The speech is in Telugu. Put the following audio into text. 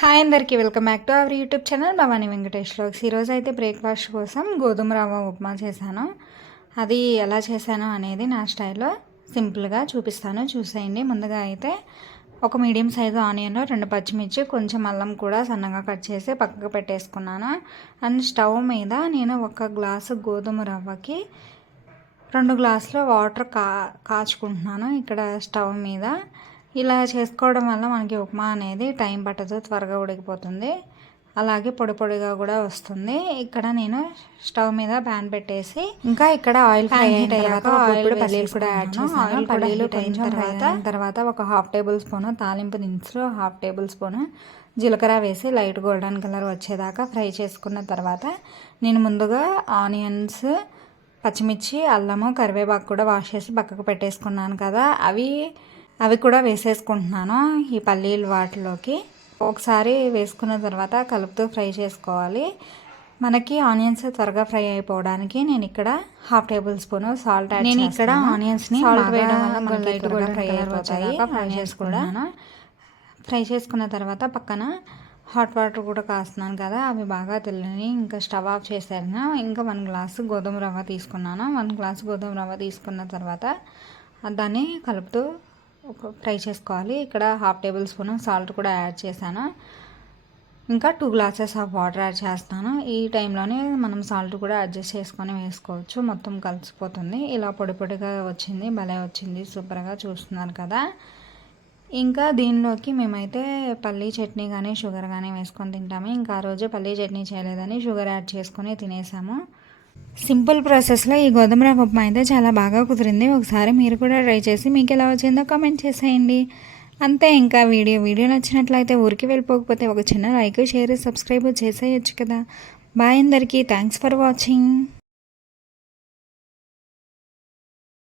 హాయ్ అందరికీ welcome back to our YouTube channel Bhavani Venkatesh vlogs. ఈరోజు అయితే బ్రేక్ఫాస్ట్ కోసం గోధుమ రవ్వ ఉప్మా చేశాను. అది ఎలా చేశాను అనేది నా స్టైల్లో సింపుల్గా చూపిస్తాను, చూసేయండి. ముందుగా అయితే ఒక మీడియం సైజు ఆనియన్, 2 పచ్చిమిర్చి, కొంచెం అల్లం కూడా సన్నగా కట్ చేసి పక్కకు పెట్టేసుకున్నాను. అండ్ స్టవ్ మీద నేను 1 గ్లాసు గోధుమ రవ్వకి 2 గ్లాసుల వాటర్ కాచుకుంటున్నాను ఇక్కడ స్టవ్ మీద. ఇలా చేసుకోవడం వల్ల మనకి ఉప్మా అనేది టైం పట్టదు, త్వరగా ఉడికిపోతుంది, అలాగే పొడి పొడిగా కూడా వస్తుంది. ఇక్కడ నేను స్టవ్ మీద ప్యాన్ పెట్టేసి ఇంకా ఇక్కడ ఆయిల్ ఫ్రై అయిన తర్వాత పల్లీలు కూడా యాడ్ చేశాను. పల్లీలు కొంచెం తర్వాత ఒక 1/2 టేబుల్ స్పూన్ తాలింపు దినుసులు, 1/2 టేబుల్ స్పూన్ జీలకర్ర వేసి లైట్ గోల్డెన్ కలర్ వచ్చేదాకా ఫ్రై చేసుకున్న తర్వాత నేను ముందుగా ఆనియన్స్, పచ్చిమిర్చి, అల్లము, కరివేపాకు కూడా వాష్ చేసి పక్కకు పెట్టేసుకున్నాను కదా, అవి కూడా వేసేసుకుంటున్నాను ఈ పల్లీలు వాటిలోకి. ఒకసారి వేసుకున్న తర్వాత కలుపుతూ ఫ్రై చేసుకోవాలి. మనకి ఆనియన్స్ త్వరగా ఫ్రై అయిపోవడానికి నేను ఇక్కడ 1/2 టేబుల్ స్పూన్ సాల్ట్ యాడ్ చేస్తాను. ఇక్కడ ఆనియన్స్ని సాల్ట్ వేయడం వల్ల లైట్ గోల్డెన్ ఫ్రై అయిపోతాయి. ఆనియన్స్ కూడా ఫ్రై చేసుకున్న తర్వాత పక్కన హాట్ వాటర్ కూడా కాస్తున్నాను కదా, అవి బాగా తెల్లని. ఇంకా స్టవ్ ఆఫ్ చేశాను. ఇంకా 1 గ్లాసు గోధుమ రవ్వ తీసుకున్నాను. 1 గ్లాసు గోధుమ రవ్వ తీసుకున్న తర్వాత దాన్ని కలుపుతూ ఫ్రై చేసుకోవాలి. ఇక్కడ 1/2 టేబుల్ స్పూన్ సాల్ట్ కూడా యాడ్ చేశాను. ఇంకా 2 గ్లాసెస్ ఆఫ్ వాటర్ యాడ్ చేస్తాను. ఈ టైంలోనే మనం సాల్ట్ కూడా అడ్జస్ట్ చేసుకొని వేసుకోవచ్చు, మొత్తం కలిసిపోతుంది. ఇలా పొడి పొడిగా వచ్చింది, భలే వచ్చింది, సూపర్గా చూస్తున్నారు కదా. ఇంకా దీనిలోకి మేమైతే పల్లీ చట్నీ కానీ షుగర్ కానీ వేసుకొని తింటాము. ఇంకా ఆ రోజు పల్లీ చట్నీ చేయలేదని షుగర్ యాడ్ చేసుకొని తినేసాము. సింపుల్ ప్రాసెస్లో ఈ గోధుమ రవ్వ ఉప్మా అయితే చాలా బాగా కుదిరింది. ఒకసారి మీరు కూడా ట్రై చేసి మీకు ఎలా వచ్చిందో కామెంట్ చేసేయండి. అంతే. ఇంకా వీడియో నచ్చినట్లయితే ఊరికి వెళ్ళిపోకపోతే ఒక చిన్న లైక్, షేర్, సబ్స్క్రైబ్ చేసేయచ్చు కదా. బాయ్ అందరికీ. Thanks for watching.